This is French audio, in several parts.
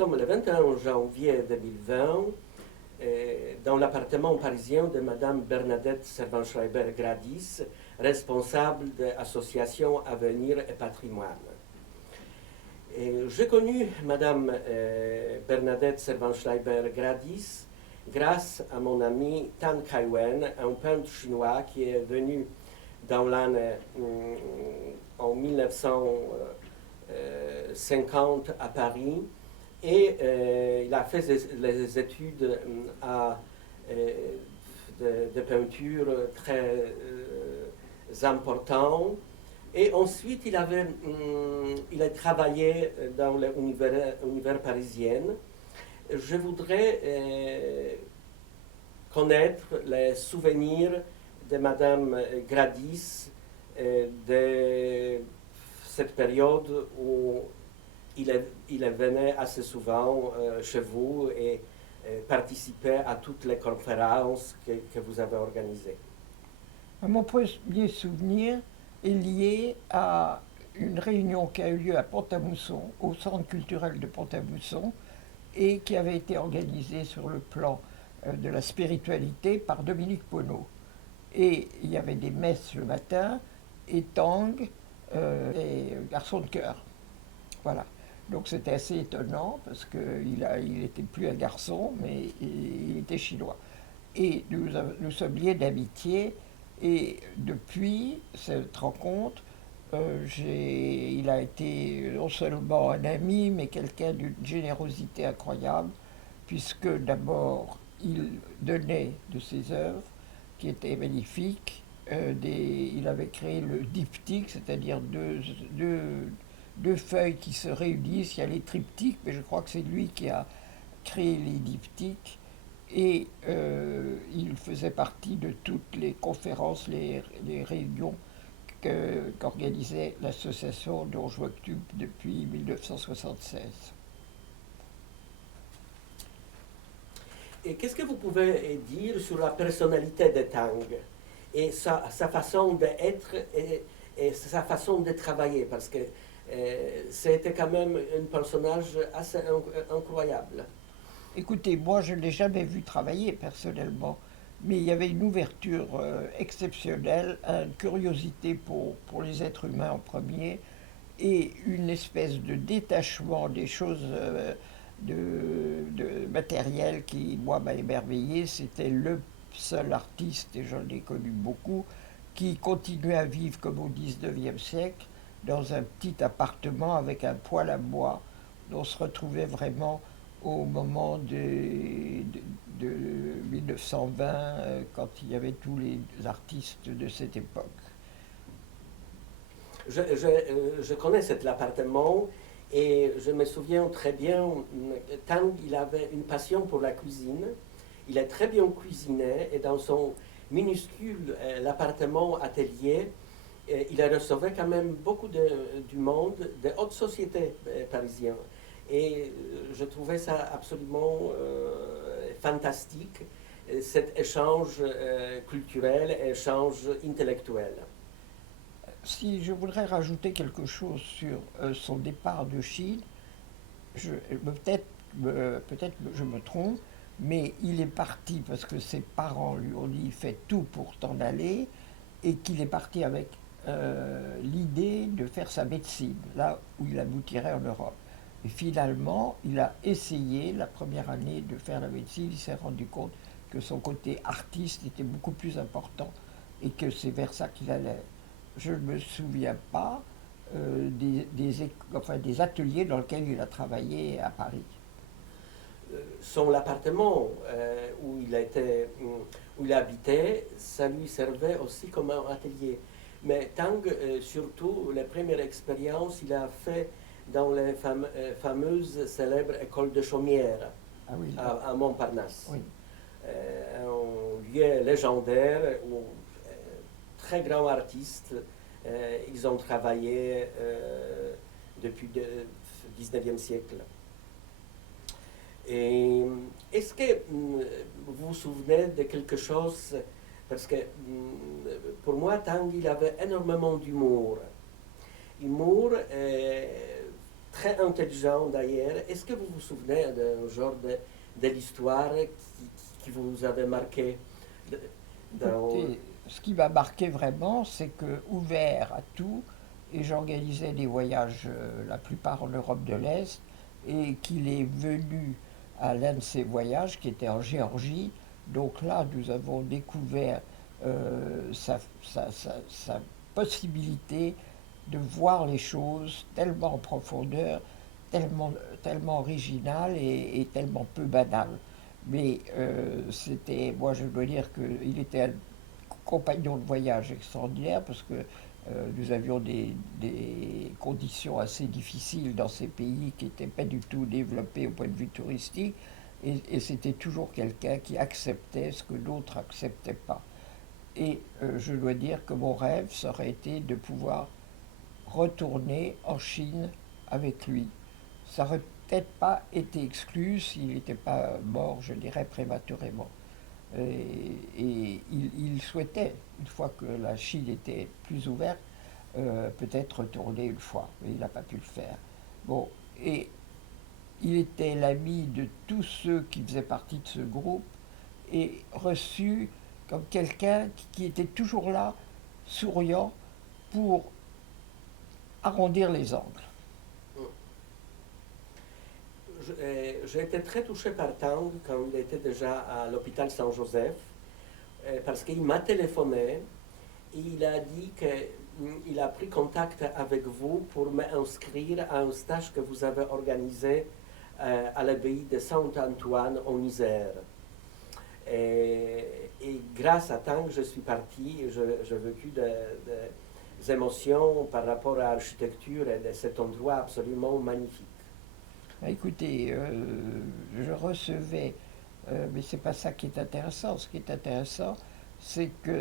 sommes le 21 janvier 2020 dans l'appartement parisien de Madame Bernadette Servan-Schreiber-Gradis, responsable de l'association Avenir et Patrimoine. J'ai connu Madame Bernadette Servan-Schreiber-Gradis grâce à mon ami Tan Kai-wen, un peintre chinois qui est venu dans l'année en 1950 à Paris et il a fait les études de peinture très importantes. Et ensuite, il a travaillé dans l'univers parisien. Je voudrais connaître les souvenirs de Madame Gradis de cette période où il venait assez souvent chez vous et participait à toutes les conférences que vous avez organisées. Mon premier souvenir est lié à une réunion qui a eu lieu à Pont-à-Mousson, au Centre culturel de Pont-à-Mousson, et qui avait été organisée sur le plan de la spiritualité par Dominique Poneau. Et il y avait des messes le matin, et Tang, et Garçon de chœur. Voilà. Donc c'était assez étonnant, parce qu'il n'était plus un garçon, mais il était chinois. Et nous sommes liés d'amitié, et depuis cette rencontre, il a été non seulement un ami, mais quelqu'un d'une générosité incroyable, puisque d'abord, il donnait de ses œuvres, qui étaient magnifiques. Il avait créé le diptyque, c'est-à-dire deux feuilles qui se réunissent. Il y a les triptyques, mais je crois que c'est lui qui a créé les diptyques. Et il faisait partie de toutes les conférences, les réunions qu'organisait l'association Donge Wactup depuis 1976. Et qu'est-ce que vous pouvez dire sur la personnalité de Tang et sa façon d'être et sa façon de travailler? Parce que c'était quand même un personnage assez incroyable. Écoutez, moi je ne l'ai jamais vu travailler personnellement, mais il y avait une ouverture exceptionnelle, une curiosité pour les êtres humains en premier, et une espèce de détachement des choses de matériel qui, moi, m'a émerveillé. C'était le seul artiste, et j'en ai connu beaucoup, qui continuait à vivre comme au XIXe siècle, dans un petit appartement avec un poêle à bois. On se retrouvait vraiment au moment de 1920, quand il y avait tous les artistes de cette époque. Je connais cet appartement et je me souviens très bien, Tang, il avait une passion pour la cuisine. Il est très bien cuisiné et dans son minuscule l'appartement atelier, il recevait quand même beaucoup du monde, de haute société parisienne. Et je trouvais ça absolument fantastique, cet échange culturel, échange intellectuel. Si je voudrais rajouter quelque chose sur son départ de Chine, peut-être que je me trompe, mais il est parti parce que ses parents lui ont dit fais tout pour t'en aller, et qu'il est parti avec l'idée de faire sa médecine, là où il aboutirait en Europe. Et finalement, il a essayé la première année de faire la médecine, il s'est rendu compte que son côté artiste était beaucoup plus important et que c'est vers ça qu'il allait. Je ne me souviens pas des ateliers dans lesquels il a travaillé à Paris. Son appartement où il habitait, ça lui servait aussi comme un atelier. Mais Tang, surtout, les premières expériences, il a fait dans les fameuses célèbres écoles de chaumière à Montparnasse. Oui. Un lieu légendaire où très grands artistes, ils ont travaillé depuis le 19e siècle. Et est-ce que vous vous souvenez de quelque chose? Parce que pour moi, Tang, il avait énormément d'humour. Humour très intelligent d'ailleurs. Est-ce que vous vous souvenez d'un genre de l'histoire qui vous avait marqué dans... Écoutez, ce qui m'a marqué vraiment, c'est que ouvert à tout, et j'organisais des voyages, la plupart en Europe de l'Est, et qu'il est venu à l'un de ces voyages qui était en Géorgie. Donc là, nous avons découvert sa possibilité de voir les choses tellement en profondeur, tellement originale et tellement peu banale. Mais c'était, moi je dois dire qu'il était un compagnon de voyage extraordinaire parce que nous avions des conditions assez difficiles dans ces pays qui n'étaient pas du tout développés au point de vue touristique. Et c'était toujours quelqu'un qui acceptait ce que d'autres n'acceptaient pas. Et je dois dire que mon rêve, ça aurait été de pouvoir retourner en Chine avec lui. Ça aurait peut-être pas été exclu s'il n'était pas mort, je dirais, prématurément. Et il souhaitait, une fois que la Chine était plus ouverte, peut-être retourner une fois, mais il n'a pas pu le faire. Bon, et il était l'ami de tous ceux qui faisaient partie de ce groupe et reçu comme quelqu'un qui était toujours là, souriant, pour arrondir les angles. J'ai été très touché par Tang quand il était déjà à l'hôpital Saint-Joseph, parce qu'il m'a téléphoné et il a dit qu'il a pris contact avec vous pour m'inscrire à un stage que vous avez organisé à l'abbaye de Saint-Antoine en Isère. Et grâce à Tang, je suis parti et j'ai vécu des émotions par rapport à l'architecture et de cet endroit absolument magnifique. Écoutez, je recevais, mais c'est pas ça qui est intéressant. Ce qui est intéressant, c'est que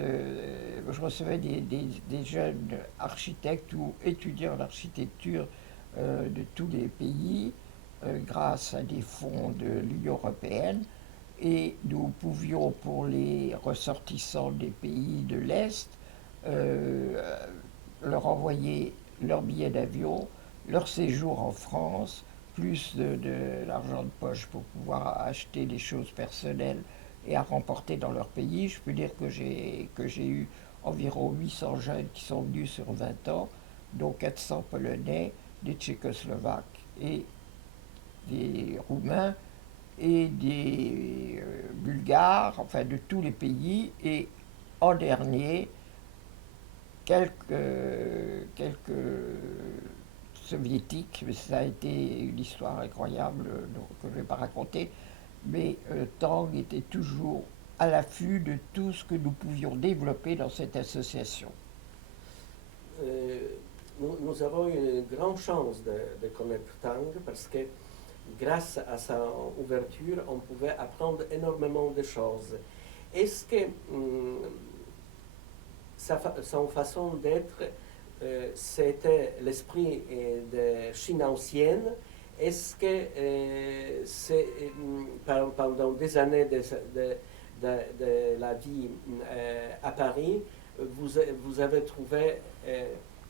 je recevais des jeunes architectes ou étudiants en architecture de tous les pays grâce à des fonds de l'Union européenne. Et nous pouvions, pour les ressortissants des pays de l'Est, euh, leur envoyer leur billet d'avion, leur séjour en France, plus de l'argent de poche pour pouvoir acheter des choses personnelles et à remporter dans leur pays. Je peux dire que j'ai eu environ 800 jeunes qui sont venus sur 20 ans, dont 400 Polonais, des Tchécoslovaques et des Roumains et des Bulgares, enfin de tous les pays. Et en dernier, quelques soviétiques, mais ça a été une histoire incroyable que je ne vais pas raconter, mais Tang était toujours à l'affût de tout ce que nous pouvions développer dans cette association. Nous avons eu une grande chance de connaître Tang parce que grâce à sa ouverture, on pouvait apprendre énormément de choses. Est-ce que son façon d'être, c'était l'esprit de Chine ancienne? Est-ce que pendant des années de la vie à Paris, vous avez trouvé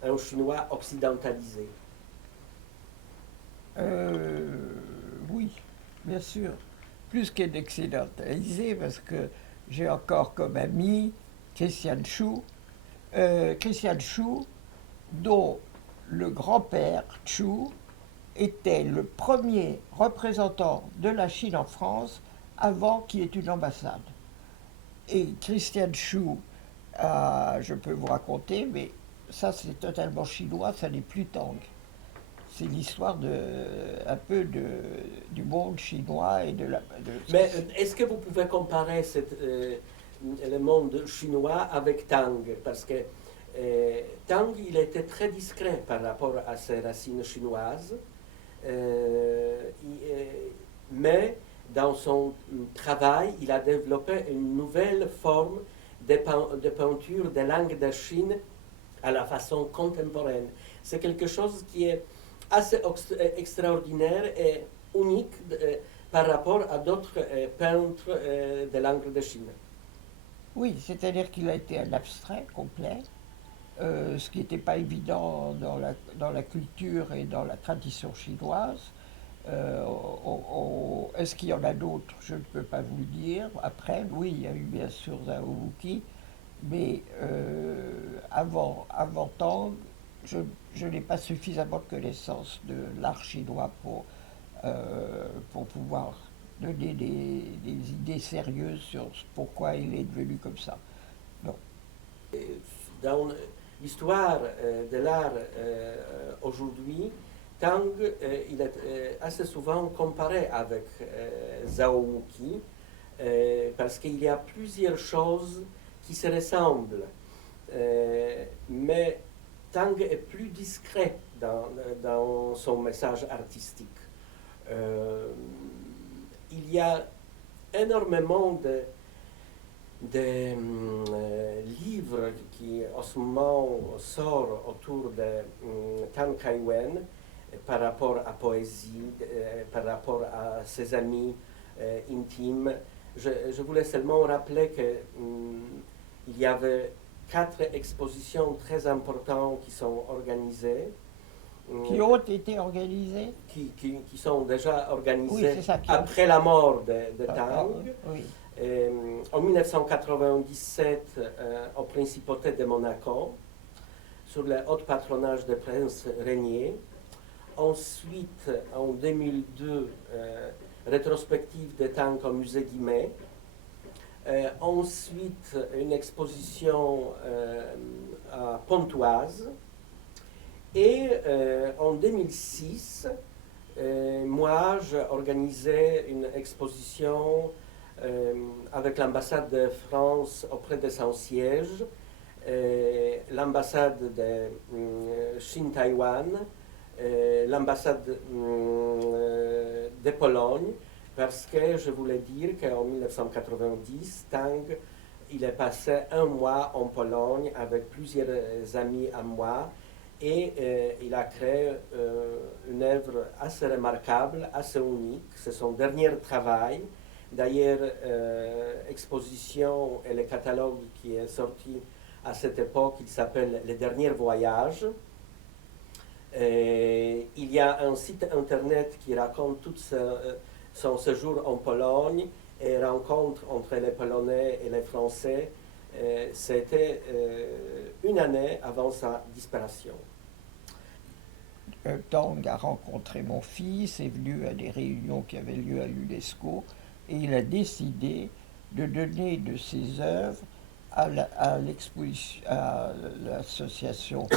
un Chinois occidentalisé? Oui, bien sûr. Plus qu'occidentalisé, parce que j'ai encore comme ami Christian Chu, dont le grand-père Chu était le premier représentant de la Chine en France avant qu'il y ait une ambassade. Et Christian Chu, je peux vous raconter, mais ça c'est totalement chinois, ça n'est plus Tang. C'est l'histoire un peu du monde chinois et Mais est-ce que vous pouvez comparer le monde chinois avec Tang? Parce que Tang, il était très discret par rapport à ses racines chinoises, mais dans son travail, il a développé une nouvelle forme de peinture des langues de Chine à la façon contemporaine. C'est quelque chose qui est assez extraordinaire et unique par rapport à d'autres peintres de langue de Chine. Oui, c'est-à-dire qu'il a été un abstrait complet, ce qui n'était pas évident dans la culture et dans la tradition chinoise. Est-ce qu'il y en a d'autres? Je ne peux pas vous le dire. Après, oui, il y a eu bien sûr Zhao Wuqi, mais avant Tang, je n'ai pas suffisamment de connaissances de l'art chinois pour pouvoir donner des idées sérieuses sur pourquoi il est devenu comme ça. Non. Dans l'histoire de l'art aujourd'hui, Tang il est assez souvent comparé avec Zhao Wuqi parce qu'il y a plusieurs choses qui se ressemblent. Mais Tang est plus discret dans son message artistique. Il y a énormément de livres qui en ce moment sortent autour de Tang Kai-wen par rapport à poésie, par rapport à ses amis intimes. Je voulais seulement rappeler qu'il y avait 4 expositions très importantes qui sont organisées. Qui ont été organisées? Qui sont déjà organisées oui, ça, après la mort de Tang. Oui. En 1997, au Principauté de Monaco, sur le haut patronage du prince Régnier. Ensuite, en 2002, rétrospective de Tang au musée Guimet. Ensuite, une exposition à Pontoise. Et en 2006, moi, j'ai organisé une exposition avec l'ambassade de France auprès de son siège, l'ambassade de Chine-Taïwan, l'ambassade de Pologne, parce que je voulais dire qu'en 1990, Tang, il est passé un mois en Pologne avec plusieurs amis à moi et il a créé une œuvre assez remarquable, assez unique. C'est son dernier travail. D'ailleurs, exposition et le catalogue qui est sorti à cette époque, il s'appelle Les Derniers Voyages. Il y a un site internet qui raconte tout son séjour en Pologne et rencontre entre les Polonais et les Français. C'était une année avant sa disparition. Tang a rencontré mon fils, est venu à des réunions qui avaient lieu à l'UNESCO et il a décidé de donner de ses œuvres à l'association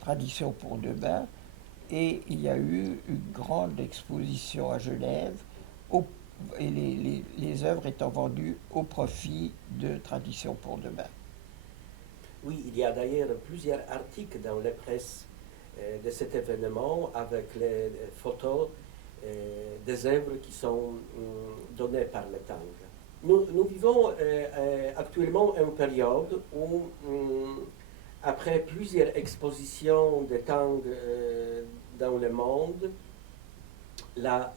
Tradition pour demain, et il y a eu une grande exposition à Genève et les œuvres étant vendues au profit de Tradition pour demain. Oui, il y a d'ailleurs plusieurs articles dans la presse de cet événement avec les photos des œuvres qui sont données par le Tang. Nous vivons actuellement une période où après plusieurs expositions de Tang dans le monde, la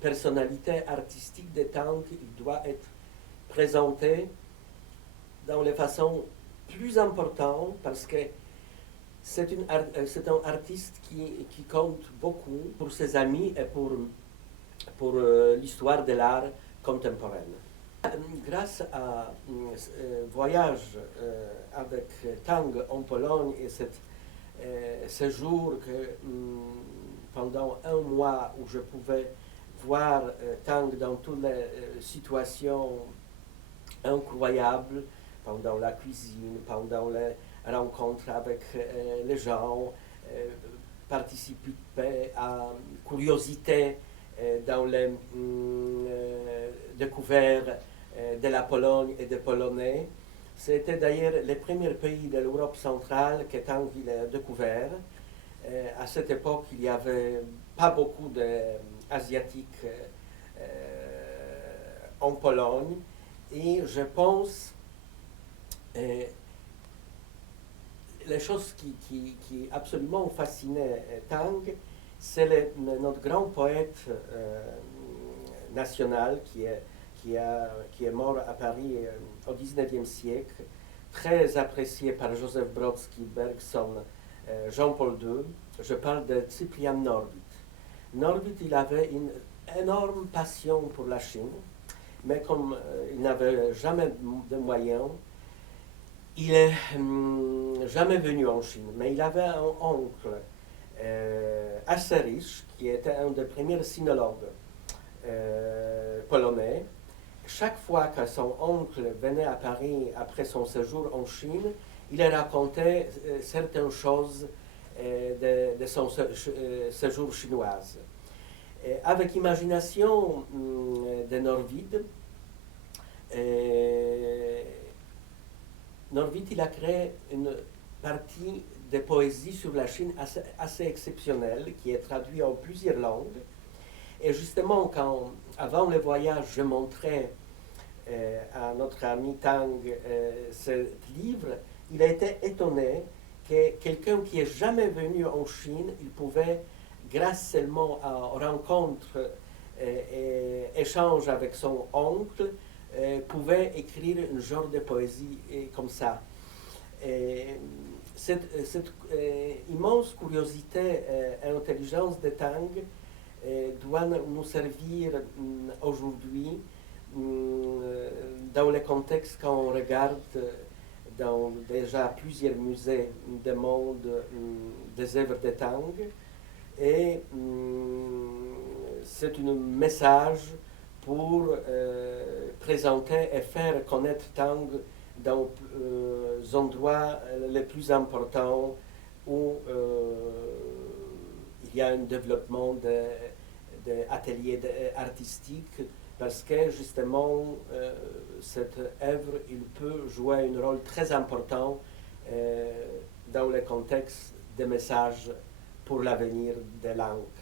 personnalité artistique de Tang doit être présentée dans les façons plus importantes parce que c'est un artiste qui compte beaucoup pour ses amis et pour l'histoire de l'art contemporain. Grâce à un voyage avec Tang en Pologne et ce séjour pendant un mois où je pouvais voir Tang dans toutes les situations incroyables, pendant la cuisine, pendant les rencontres avec les gens, participer à curiosité dans les découvertes de la Pologne et des Polonais. C'était d'ailleurs les premiers pays de l'Europe centrale que Tang a découvert. À cette époque, il n'y avait pas beaucoup d'Asiatiques en Pologne. Et je pense les choses qui absolument fascinaient Tang, c'est notre grand poète national qui est mort à Paris au XIXe siècle, très apprécié par Joseph Brodsky, Bergson, Jean-Paul II. Je parle de Cyprian Norvit. Norvit, il avait une énorme passion pour la Chine, mais comme il n'avait jamais de moyens, il n'est jamais venu en Chine. Mais il avait un oncle assez riche, qui était un des premiers sinologues polonais. Chaque fois que son oncle venait à Paris après son séjour en Chine, il racontait certaines choses de son séjour chinois. Avec imagination de Norvit, Norvit il a créé une partie de poésie sur la Chine assez exceptionnelle, qui est traduite en plusieurs langues. Et justement, avant le voyage, je montrais à notre ami Tang ce livre, il a été étonné que quelqu'un qui n'est jamais venu en Chine, il pouvait, grâce seulement à rencontre et échange avec son oncle, pouvait écrire un genre de poésie comme ça. Cette immense curiosité et intelligence de Tang doit nous servir aujourd'hui dans le contexte quand on regarde dans déjà plusieurs musées du monde des œuvres de Tang. Et c'est un message pour présenter et faire connaître Tang dans les endroits les plus importants où il y a un développement d'ateliers artistiques, parce que justement cette œuvre il peut jouer un rôle très important dans le contexte des messages pour l'avenir des langues.